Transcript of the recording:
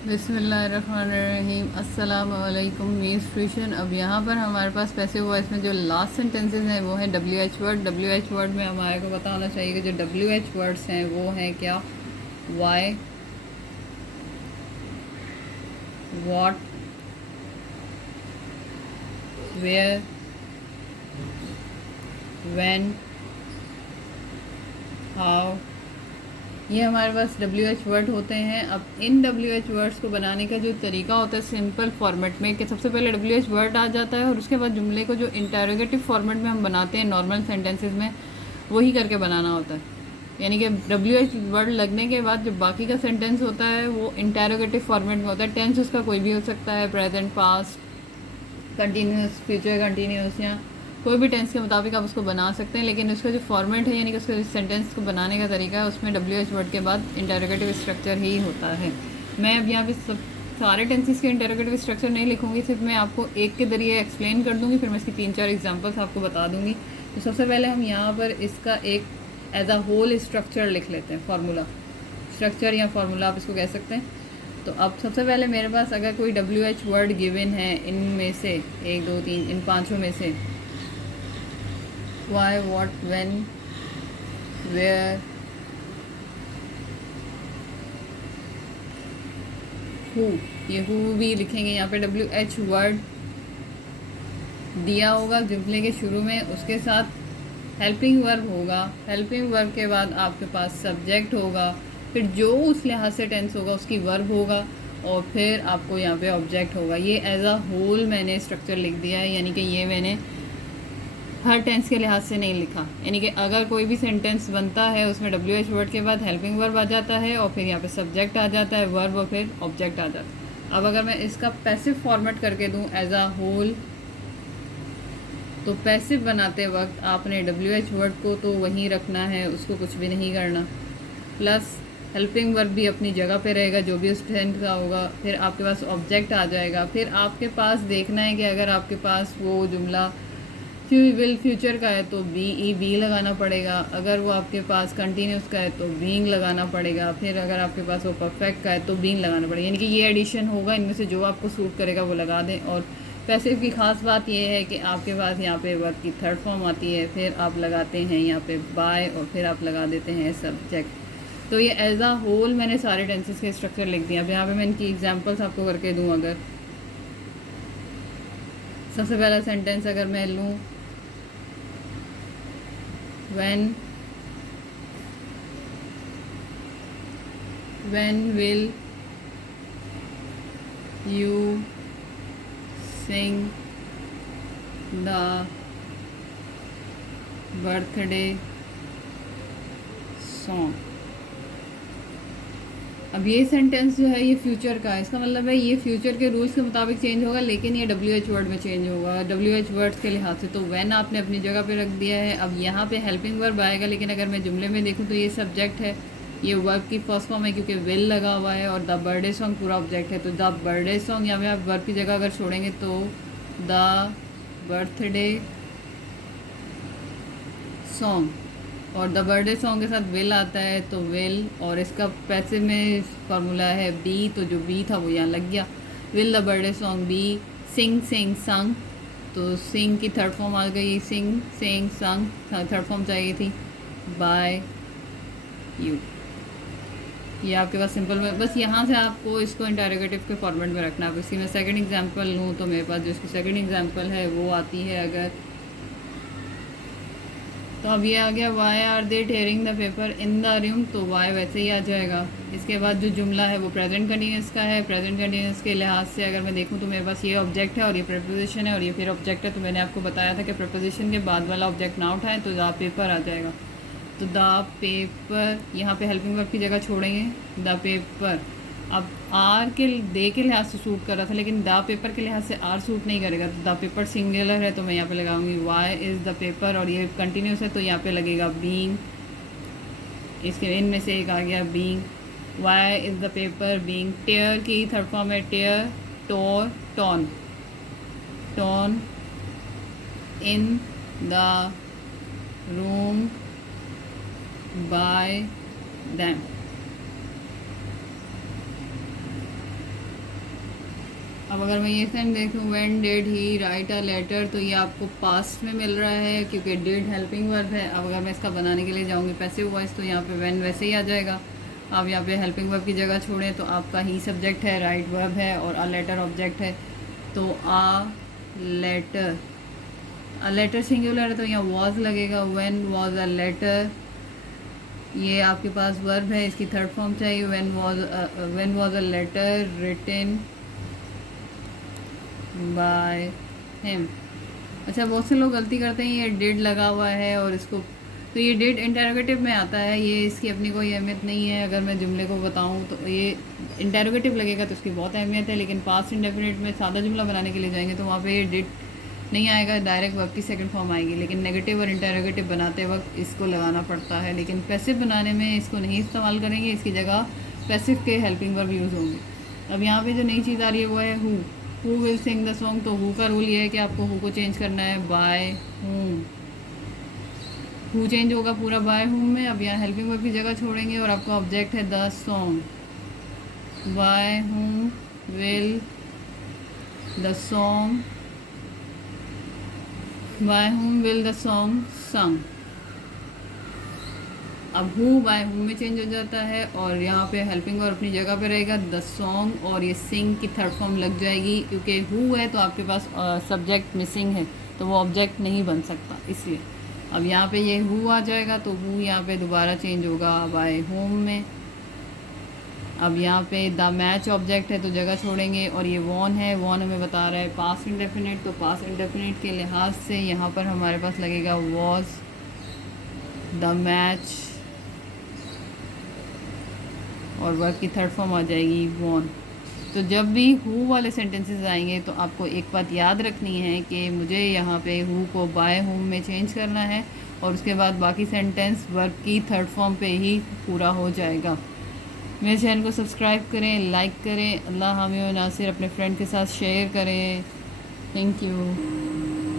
बिस्मिल्लाहिर्रहमानिर्रहीम। अस्सलाम वालेकुम मीस ट्यूशन। अब यहाँ पर हमारे पास पैसिव वॉइस में जो लास्ट सेंटेंसेस हैं वो है W H word. W H word में हमारे को पता होना चाहिए कि जो डब्ल्यू एच वर्ड्स हैं वो हैं क्या, why, what, where, when, how. ये हमारे पास डब्ल्यू एच वर्ड होते हैं। अब इन डब्ल्यू एच वर्ड्स को बनाने का जो तरीका होता है सिंपल फॉर्मेट में, कि सबसे पहले डब्ल्यू एच वर्ड आ जाता है और उसके बाद जुमले को जो इंटेरोगेटिव फॉर्मेट में हम बनाते हैं नॉर्मल सेंटेंसेस में, वही करके बनाना होता है। यानी कि डब्ल्यू एच वर्ड लगने के बाद जो बाकी का सेंटेंस होता है वो इंटेरोगेटिव फॉर्मेट में होता है। टेंस उसका कोई भी हो सकता है, present, past, continuous, future continuous, या कोई भी टेंस के मुताबिक आप उसको बना सकते हैं। लेकिन उसका जो फॉर्मेट है यानी कि उसका सेंटेंस को बनाने का तरीका है उसमें डब्ल्यू एच वर्ड के बाद इंटरोगेटिव स्ट्रक्चर ही होता है। मैं अब यहाँ पे सब सारे टेंसेस के इंटरोगेटिव स्ट्रक्चर नहीं लिखूंगी, सिर्फ मैं आपको एक के जरिए एक्सप्लेन कर दूंगी, फिर मैं इसकी 3-4 एग्जांपल्स आपको बता दूंगी। तो सबसे पहले हम यहाँ पर इसका एक एज अ होल स्ट्रक्चर लिख लेते हैं, फार्मूला स्ट्रक्चर या फार्मूला आप इसको कह सकते हैं। तो अब सबसे पहले मेरे पास अगर कोई डब्ल्यू एच वर्ड गिवन है इनमें से 1 2 3 इन पांचों में से, why, what, when, where, who, ये हु भी लिखेंगे यहाँ पे। डब्ल्यू एच वर्ड दिया होगा जुमले के शुरू में, उसके साथ हेल्पिंग वर्ब होगा, हेल्पिंग वर्ब के बाद आपके पास सब्जेक्ट होगा, फिर जो उस लिहाज से टेंस होगा उसकी वर्ब होगा, और फिर आपको यहाँ पे ऑब्जेक्ट होगा। ये एज अ होल मैंने स्ट्रक्चर लिख दिया है, यानी कि ये मैंने हर टेंस के लिहाज से नहीं लिखा। यानी कि अगर कोई भी सेंटेंस बनता है उसमें डब्ल्यू एच वर्ड के बाद हेल्पिंग वर्ब आ जाता है और फिर यहाँ पे सब्जेक्ट आ जाता है, वर्ब, और फिर ऑब्जेक्ट आ जाता है। अब अगर मैं इसका पैसिव फॉर्मेट करके दूँ एज अ होल, तो पैसिव बनाते वक्त आपने डब्ल्यू एच वर्ड को तो वहीं रखना है, उसको कुछ भी नहीं करना, प्लस हेल्पिंग वर्ब भी अपनी जगह पे रहेगा जो भी उस टेंस का होगा, फिर आपके पास ऑब्जेक्ट आ जाएगा। फिर आपके पास देखना है कि अगर आपके पास वो जुमला विल फ्यूचर का है तो बी ई बी लगाना पड़ेगा, अगर वो आपके पास कंटिन्यूस का है तो बीइंग लगाना पड़ेगा, फिर अगर आपके पास वो परफेक्ट का है तो बीइंग लगाना पड़ेगा। यानी कि ये एडिशन होगा, इनमें से जो आपको सूट करेगा वो लगा दें। और पैसिव की खास बात ये है कि आपके पास यहाँ पे वर्ब की थर्ड फॉर्म आती है, फिर आप लगाते हैं यहाँ पे बाय, और फिर आप लगा देते हैं सब्जेक्ट। तो ये एज अ होल मैंने सारे टेंसेस के स्ट्रक्चर लिख दिया। अब यहाँ पे मैं इनकी एग्जांपल्स आपको करके दूँ। अगर सबसे पहला सेंटेंस अगर मैं लूँ, when will you sing the birthday song। अब ये सेंटेंस जो है ये फ्यूचर का है, इसका मतलब है ये फ्यूचर के रूल्स के मुताबिक चेंज होगा, लेकिन ये डब्ल्यू एच वर्ड में चेंज होगा डब्ल्यू एच वर्ड्स के लिहाज से। तो व्हेन आपने अपनी जगह पे रख दिया है। अब यहाँ पे हेल्पिंग वर्ब आएगा, लेकिन अगर मैं जुमले में देखूँ तो ये सब्जेक्ट है, ये वर्ब की फर्स्ट फॉर्म है क्योंकि विल लगा हुआ है, और द बर्थडे सॉन्ग पूरा ऑब्जेक्ट है। तो द बर्थडे सॉन्ग यहाँ पे आप वर्ब की जगह अगर छोड़ेंगे तो द बर्थडे सॉन्ग, और द बर्थडे सॉन्ग के साथ विल आता है तो विल, और इसका पैसिव में फार्मूला है बी, तो जो बी था वो यहाँ लग गया। Will the birthday song be sing sing sung, तो सिंग की थर्ड फॉर्म आ गई, सिंग सिंग संग थर्ड फॉर्म चाहिए थी, बाय यू। ये आपके पास सिंपल में, बस यहाँ से आपको इसको इंटरोगेटिव के फॉर्मेट में रखना है। अब इसी में सेकंड एग्जांपल लूँ तो मेरे पास जो इसकी सेकंड एग्जांपल है वो आती है अगर, तो अब ये आ गया why are they tearing the paper in the room, तो वाई वैसे ही आ जाएगा। इसके बाद जो जुमला है वो प्रेजेंट कंटिन्यूस का है। प्रेजेंट कंटिन्यूस के लिहाज से अगर मैं देखूँ तो मेरे पास ये ऑब्जेक्ट है और ये प्रपोजिशन है और ये फिर ऑब्जेक्ट है। तो मैंने आपको बताया था कि प्रपोजिशन के बाद वाला ऑब्जेक्ट ना उठाएं तो द पेपर आ जाएगा। तो द पेपर यहाँ पे हेल्पिंग वर्ब की जगह छोड़ेंगे, द पेपर। अब आर के दे के लिहाज से सूट कर रहा था, लेकिन द पेपर के लिहाज से आर सूट नहीं करेगा। तो द पेपर सिंगुलर है तो मैं यहाँ पे लगाऊंगी वाई इज़ द पेपर, और ये कंटिन्यूस है तो यहाँ पे लगेगा बीइंग। इसके इनमें से एक आ गया being, why is the paper being. Tear की थर्ड फॉर्म है tear, tore, torn, torn in the room by them. अब अगर मैं ये सेंट देखूँ when did he write a letter, तो ये आपको पास्ट में मिल रहा है क्योंकि डिड हेल्पिंग वर्ब है। अब अगर मैं इसका बनाने के लिए जाऊँगी पैसिव वॉइस, तो यहाँ पे व्हेन वैसे ही आ जाएगा। आप यहाँ पे हेल्पिंग वर्ब की जगह छोड़ें तो आपका ही सब्जेक्ट है, राइट वर्ब है और अ लेटर ऑब्जेक्ट है। तो अ लेटर सिंगुलर है तो यहाँ वॉज लगेगा, व्हेन वॉज अ लेटर। ये आपके पास वर्ब है, इसकी थर्ड फॉर्म चाहिए, when was a letter written by him. अच्छा, बहुत से लोग गलती करते हैं, ये डिड लगा हुआ है और इसको, तो ये डिड इंटरोगेटिव में आता है, ये इसकी अपनी कोई अहमियत नहीं है। अगर मैं जुमले को बताऊं तो ये इंटरोगेटिव लगेगा तो इसकी बहुत अहमियत है, लेकिन पास्ट इंडेफिनिट में सादा जुमला बनाने के लिए जाएंगे तो वहाँ पे ये डिड नहीं आएगा, डायरेक्ट वर्ब की सेकंड फॉर्म आएगी। लेकिन नेगेटिव और इंटरोगेटिव बनाते वक्त इसको लगाना पड़ता है, लेकिन पैसिव बनाने में इसको नहीं इस्तेमाल करेंगे, इसकी जगह पैसिव के हेल्पिंग वर्ब यूज़ होंगे। अब यहाँ पे जो नई चीज़ आ रही है वो है who will sing the song. तो हु का रूल ये है कि आपको हु को चेंज करना है बाय हुम। हु चेंज होगा पूरा बाय हुम में। अब यहाँ हेल्पिंग वर्ब की जगह छोड़ेंगे और आपका ऑब्जेक्ट है the song. By whom will the song, by whom will the song संग। अब हु बाय हुम में चेंज हो जाता है और यहाँ पे हेल्पिंग वर्ब अपनी जगह पे रहेगा द सॉन्ग, और ये सिंग की थर्ड फॉर्म लग जाएगी क्योंकि हु है तो आपके पास सब्जेक्ट मिसिंग है तो वो ऑब्जेक्ट नहीं बन सकता, इसलिए अब यहाँ पे ये हु आ जाएगा तो हु यहाँ पे दोबारा चेंज होगा बाय होम में। अब यहाँ पे द मैच ऑब्जेक्ट है तो जगह छोड़ेंगे और ये वॉन है, वॉन हमें बता रहा है पास्ट इंडेफिनिट, तो पास्ट इंडेफिनिट के लिहाज से यहाँ पर हमारे पास लगेगा वॉज द मैच और वर्ब की थर्ड फॉर्म आ जाएगी वॉन। तो जब भी हु वाले सेंटेंसेस आएंगे तो आपको एक बात याद रखनी है कि मुझे यहाँ पे हु को बाय हुम में चेंज करना है और उसके बाद बाकी सेंटेंस वर्ब की थर्ड फॉर्म पे ही पूरा हो जाएगा। मेरे चैनल को सब्सक्राइब करें, लाइक करें, अल्लाह हामी व नासिर, अपने फ्रेंड के साथ शेयर करें। Thank you.